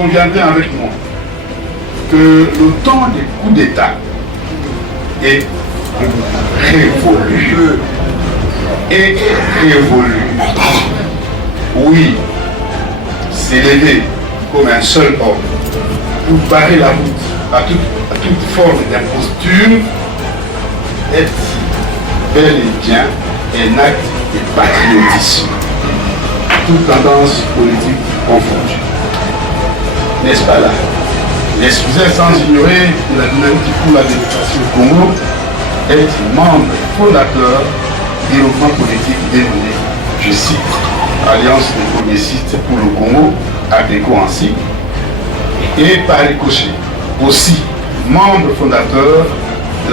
conviendrez avec moi que le temps des coups d'État est révolu. Et révolu. Oui, s'élever comme un seul homme pour barrer la route à toute forme d'imposture est bel et bien un acte de patriotisme, toute tendance politique confondue. N'est-ce pas là? L'excuser sans ignorer que la dynamique pour la démocratie au Congo est membre fondateur du développement politique dénommé, je cite, Alliance des progressistes pour le Congo, ADECO ainsi, et par ricochet aussi membre fondateur de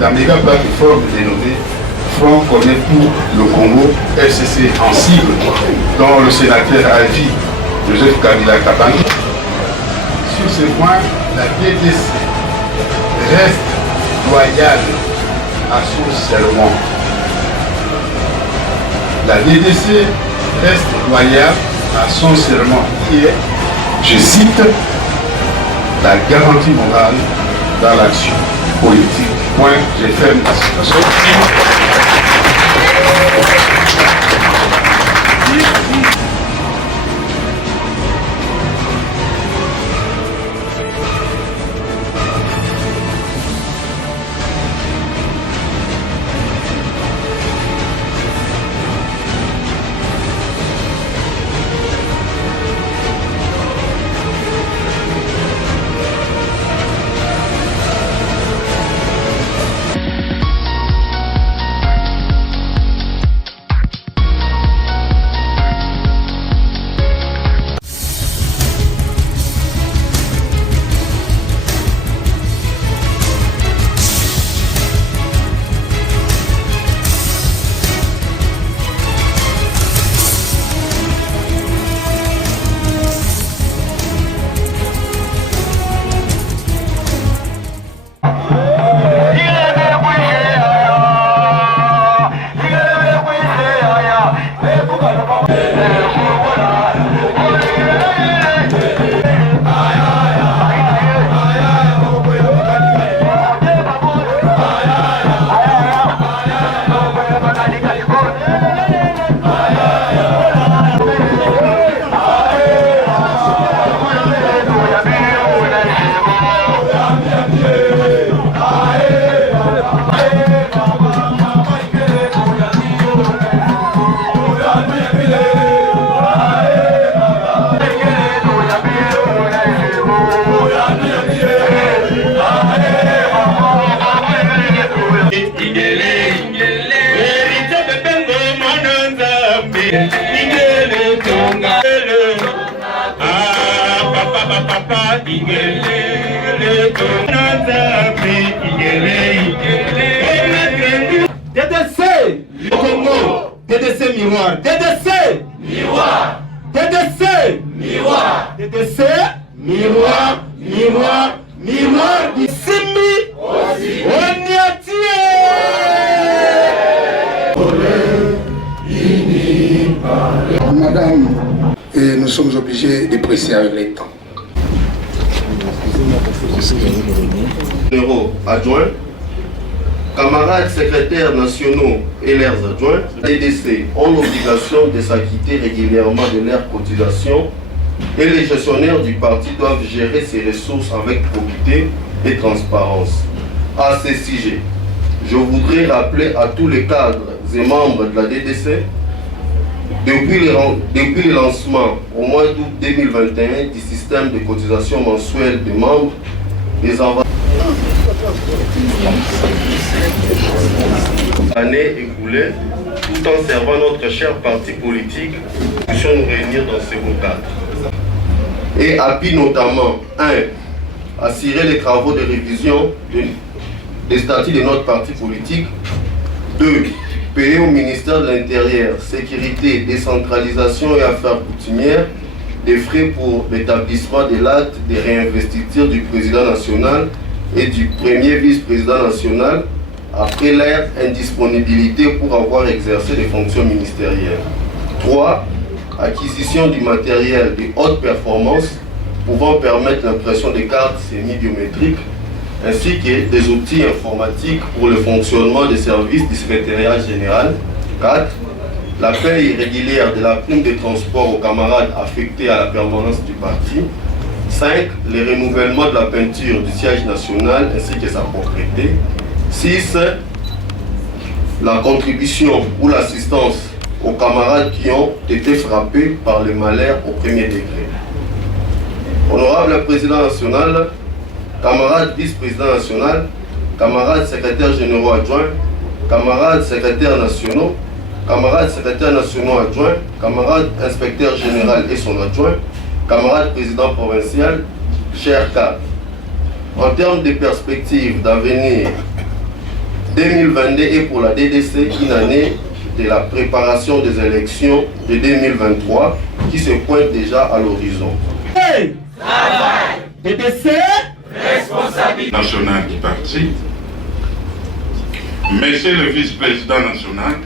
la méga plateforme dénommée Front commun pour le Congo, FCC en sigle, dont le sénateur à vie, Joseph Kabila Kabangi. Sur ce point, la DDC reste loyale à son serment. La DDC reste loyale à son serment qui est, je cite, la garantie morale dans l'action politique. Point, j'ai fermé la situation. DDC, le Congo, DDC miroir, DDC, miroir, DDC, miroir, DDC, miroir, miroir, miroir, Simi, Madame, et nous sommes obligés de presser avec les temps. Généraux adjoints, camarades secrétaires nationaux et leurs adjoints, les DDC ont l'obligation de s'acquitter régulièrement de leurs cotisations et les gestionnaires du parti doivent gérer ces ressources avec probité et transparence. À ce sujet, je voudrais rappeler à tous les cadres et membres de la DDC, depuis le lancement au mois d'août 2021 du système de cotisation mensuelle des membres, les envois l'année écoulée, tout en servant notre cher parti politique, nous puissions nous réunir dans ce beau cadre. Et appuie notamment 1. Assurer les travaux de révision des statuts de notre parti politique. 2. Payer au ministère de l'Intérieur, Sécurité, Décentralisation et Affaires coutumières des frais pour l'établissement de l'acte de réinvestiture du président national et du premier vice-président national après leur indisponibilité pour avoir exercé des fonctions ministérielles. 3. Acquisition du matériel de haute performance pouvant permettre l'impression des cartes semi-biométriques ainsi que des outils informatiques pour le fonctionnement des services du secrétariat général. 4. La paie régulière de la prime de transport aux camarades affectés à la permanence du parti. 5. Le renouvellement de la peinture du siège national ainsi que sa propriété. 6. La contribution ou l'assistance aux camarades qui ont été frappés par le malheur au premier degré. Honorable Président national, camarades vice-président national, camarades secrétaires généraux adjoints, camarades secrétaires nationaux, camarades secrétaires nationaux adjoints, camarades inspecteurs général et son adjoint, camarades président provincial, chers cadres. En termes de perspectives d'avenir, 2022 est pour la DDC une année de la préparation des élections de 2023 qui se pointe déjà à l'horizon. Hey! DDC, responsabilité nationale du parti, Monsieur le vice-président national,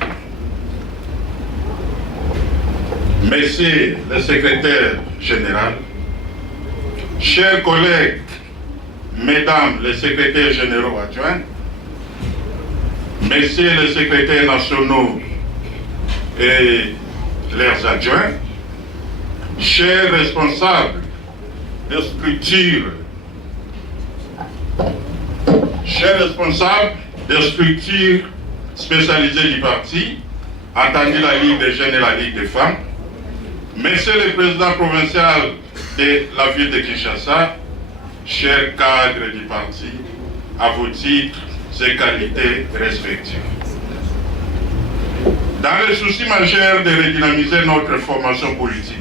Monsieur le secrétaire général, chers collègues, Mesdames les secrétaires généraux adjoints, Messieurs les secrétaires nationaux et leurs adjoints, chers responsables de structures, spécialisées du parti, entendu la Ligue des jeunes et la Ligue des femmes, Monsieur le président provincial de la ville de Kinshasa, chers cadres du parti, à vos titres et qualités respectives. Dans le souci majeur de redynamiser notre formation politique,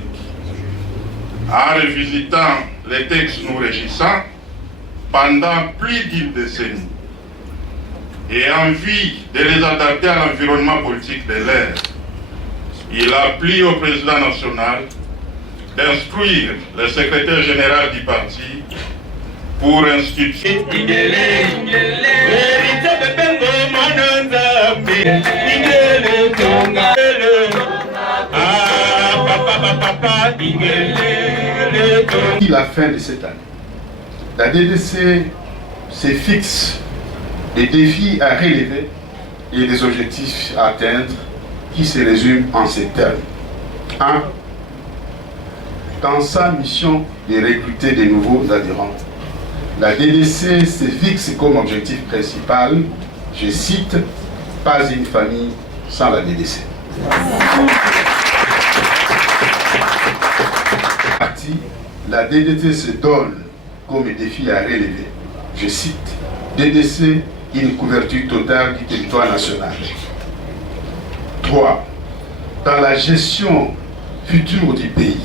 en revisitant les textes nous régissant pendant plus d'une décennie et en vue de les adapter à l'environnement politique de l'ère, il a plu au président national d'instruire le secrétaire général du parti pour instituer la fin de cette année. La DDC se fixe des défis à relever et des objectifs à atteindre qui se résument en ces termes. 1. Dans sa mission de recruter de nouveaux adhérents, la DDC se fixe comme objectif principal, je cite, « Pas une famille sans la DDC ». La DDC se donne comme défi à relever, je cite, « DDC, une couverture totale du territoire national ». 3. Dans la gestion future du pays,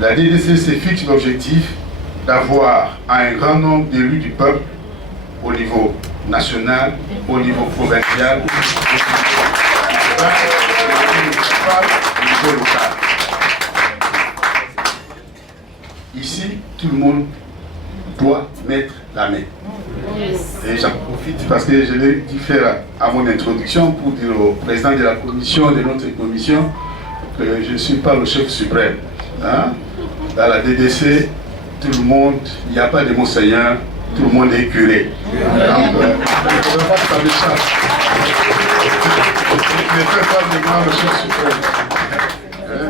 la DDC se fixe l'objectif d'avoir un grand nombre d'élus du peuple au niveau national, au niveau provincial, au niveau local. Ici, tout le monde doit mettre la main. Et j'en profite parce que je l'ai dit faire à mon introduction pour dire au président de la commission, de notre commission, que je ne suis pas le chef suprême. Hein? Dans la DDC, tout le monde, il n'y a pas de monseigneur, tout le monde est curé. Donc, je ne peux pas ça m'échappe. Je ne fais pas de moi le chef suprême.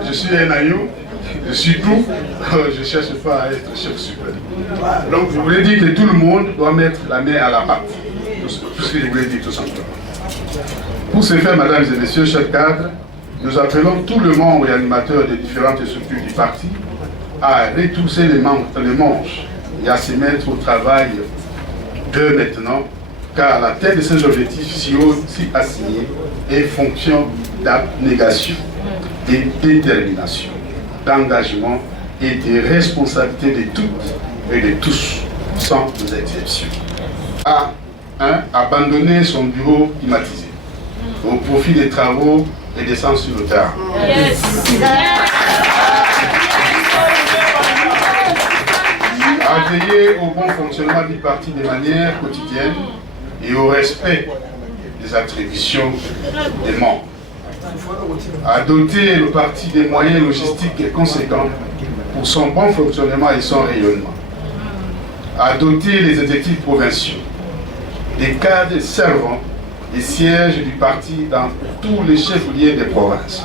Je suis un aïeux, je suis tout, je ne cherche pas à être chef suprême. Donc je voulais dire que tout le monde doit mettre la main à la pâte. Tout ce que je voulais dire tout simplement. Pour ce faire, mesdames et messieurs, chers cadres, nous appelons tous les membres et animateurs des différentes structures du parti à retrousser les manches et à se mettre au travail de maintenant, car la tête de ces objectifs si assignés est fonction d'abnégation, de détermination, d'engagement et de responsabilité de toutes et de tous, sans exception. A. 1. Abandonner son bureau climatisé au profit des travaux et des descendre sur le terrain. Yes. À veiller au bon fonctionnement du parti de manière quotidienne et au respect des attributions des membres. À doter le parti des moyens logistiques conséquents pour son bon fonctionnement et son rayonnement, à doter les exécutifs provinciaux des cadres servant des sièges du parti dans tous les chefs-lieux des provinces.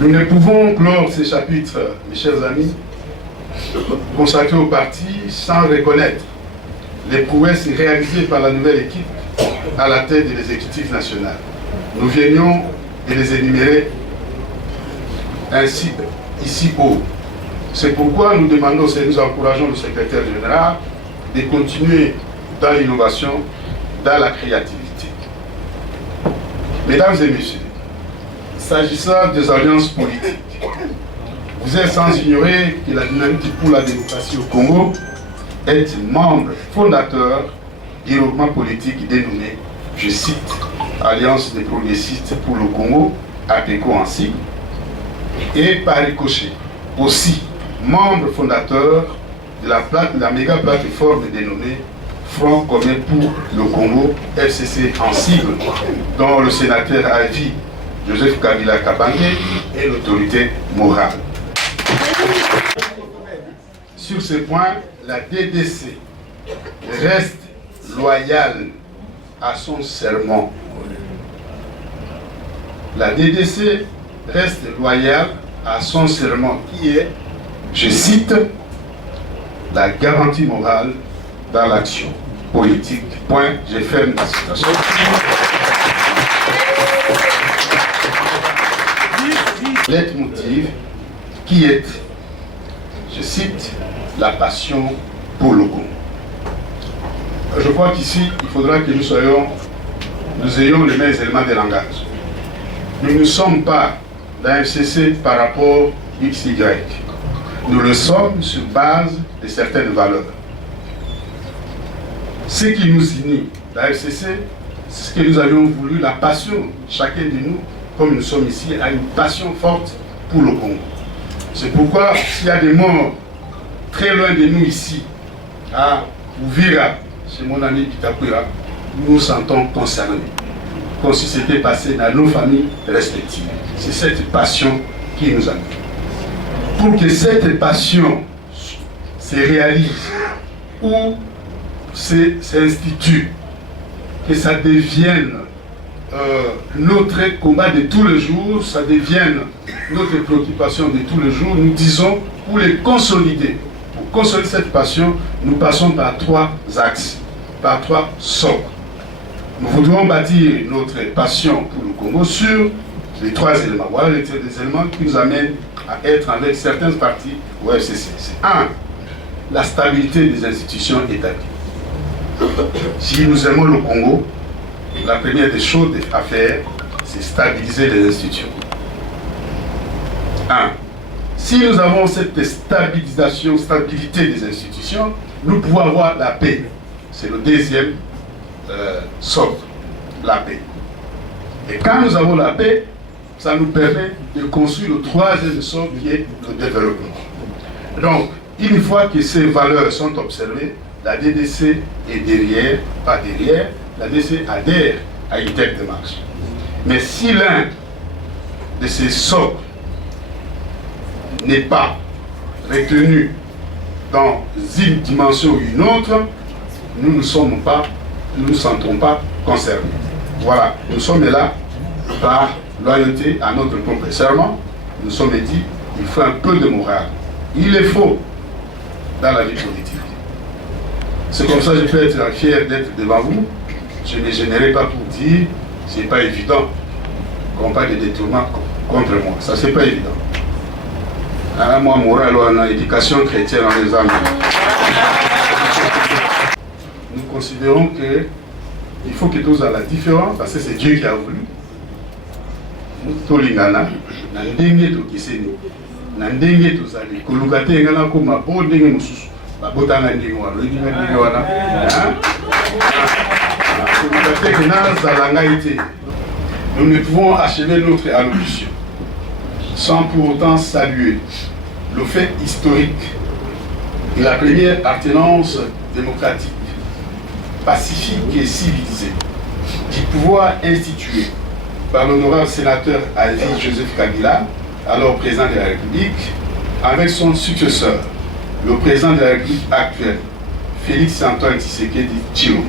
Nous ne pouvons clore ces chapitres, mes chers amis, consacrés au parti sans reconnaître les prouesses réalisées par la nouvelle équipe à la tête de l'exécutif national. Nous venions de les énumérer ainsi ici haut. C'est pourquoi nous demandons et nous encourageons le secrétaire général de continuer dans l'innovation, dans la créativité. Mesdames et messieurs, s'agissant des alliances politiques, vous êtes sans ignorer que la dynamique pour la démocratie au Congo est membre fondateur du regroupement politique dénommé, je cite, Alliance des progressistes pour le Congo, APECO en sigle, et par ricochet aussi membre fondateur de la méga plateforme dénommée Front commun pour le Congo, FCC en sigle, dont le sénateur à vie Joseph Kabila Kabange est l'autorité morale. Sur ce point, la DDC reste loyale à son serment. La DDC reste loyale à son serment qui est, je cite, la garantie morale dans l'action politique. Point, je ferme la citation. Leitmotiv qui est, je cite, la passion pour le Congo. Je crois qu'ici, il faudra que nous ayons les mêmes éléments de langage. Nous ne sommes pas la FCC par rapport XY. Nous le sommes sur base de certaines valeurs. Ce qui nous unit, la FCC, c'est ce que nous avions voulu, la passion, chacun de nous, comme nous sommes ici, a une passion forte pour le Congo. C'est pourquoi, s'il y a des morts très loin de nous ici, à Ouvira, chez mon ami Pitapouira, nous nous sentons concernés, comme si c'était passé dans nos familles respectives. C'est cette passion qui nous anime. Pour que cette passion se réalise ou s'institue, que ça devienne notre combat de tous les jours, ça devienne notre préoccupation de tous les jours, nous disons, pour les consolider. Pour consolider cette passion, nous passons par 3 axes, par 3 socles. Nous voudrons bâtir notre passion pour le Congo sur les 3 éléments. Voilà les éléments qui nous amènent à être avec certains partis au FCC. C'est 1. La stabilité des institutions établies. Si nous aimons le Congo, la première des choses à faire, c'est stabiliser les institutions. 1. Si nous avons cette stabilité des institutions, nous pouvons avoir la paix. C'est le deuxième socle, la paix. Et quand nous avons la paix, ça nous permet de construire le troisième socle qui est le développement. Donc, une fois que ces valeurs sont observées, la DDC est derrière, pas derrière, la DDC adhère à une telle démarche. Mais si l'un de ces socles n'est pas retenu dans une dimension ou une autre, nous ne sentons pas concernés. Voilà, nous sommes là par loyauté à notre propre serment. Nous sommes dit, il faut un peu de morale. Il le faut dans la vie politique. C'est comme ça que je peux être fier d'être devant vous. Je ne gênerai pas pour dire, c'est pas évident qu'on parle de détournement contre moi. Ça, c'est pas évident. Alors, moi, morale, on a éducation chrétienne en les âmes. Nous considérons que il faut que tous à la différence, parce que c'est Dieu qui a voulu. Nous, Tolingana, Nandenge Tokiseni, Nandenge Tozali, Kolukate Ngana Kuma, Bodenge Mususu, Babotanga Ndingwa, Lodinga Ndingwana, Kolukate Ngana Zalanga Ite. Nous ne pouvons achever notre allocution sans pour autant saluer le fait historique de la première alternance démocratique, pacifique et civilisée du pouvoir institué par l'honorable sénateur à vie Joseph Kabila, alors président de la République, avec son successeur, le président de la République actuelle, Félix Antoine Tshisekedi Tshilombo,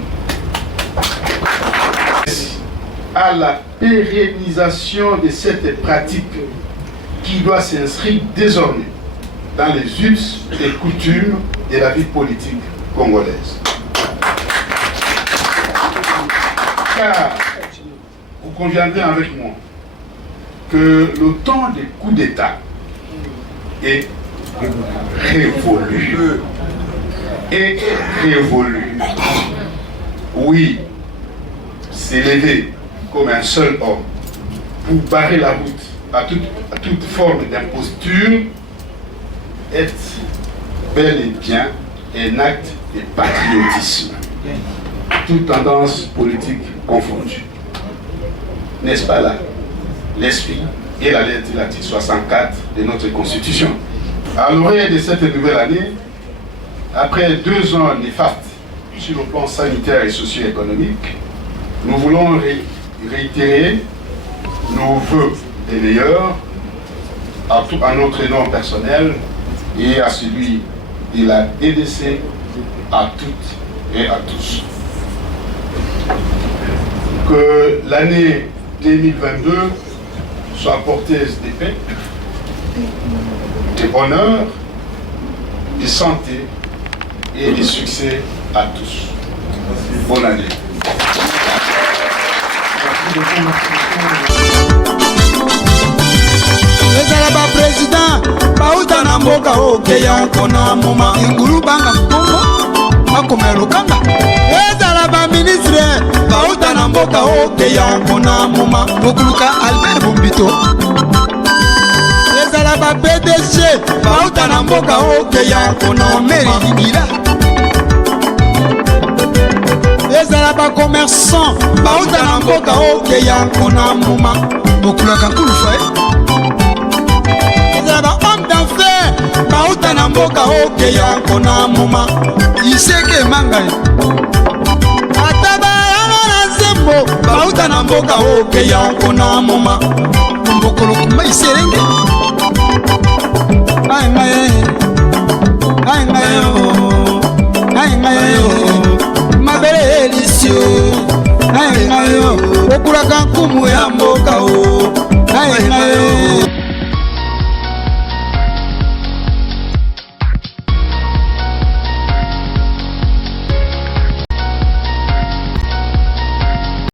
à la pérennisation de cette pratique qui doit s'inscrire désormais dans les us et coutumes de la vie politique congolaise. Car vous conviendrez avec moi que le temps des coups d'État est révolu. Et révolu. Oui, s'élever comme un seul homme pour barrer la route à toute forme d'imposture est bel et bien un acte de patriotisme, toute tendance politique confondue. N'est-ce pas là l'esprit et la lettre de l'article 64 de notre Constitution? À l'orée de cette nouvelle année, après 2 ans néfastes sur le plan sanitaire et socio-économique, nous voulons réitérer nos vœux des meilleurs à notre nom personnel et à celui de la DDC, à toutes et à tous. Que l'année 2022 soit porteuse de paix, de bonheur, de santé et de succès à tous. Bonne année. Ezalaba président bauta na mboka okeya nkona moma ingulu banga kongo makomelo kanga. Ezalaba ministre bauta na mboka okeya nkona moma mokuluka Albert Bombito. Ezalaba PDG bauta na mboka okeya nkona Meri Libila. Ezalaba commerçant bauta na mboka okeya nkona moma mokulaka kulufa. Ezalaba homme d'affaires bauta na mboka okeya nkona moma iseke mangai. Ataba yana na zembo bauta na mboka okeya nkona moma mbokolo kuma iserenge. Mabele elisio okulaka nkumu ya mboka o.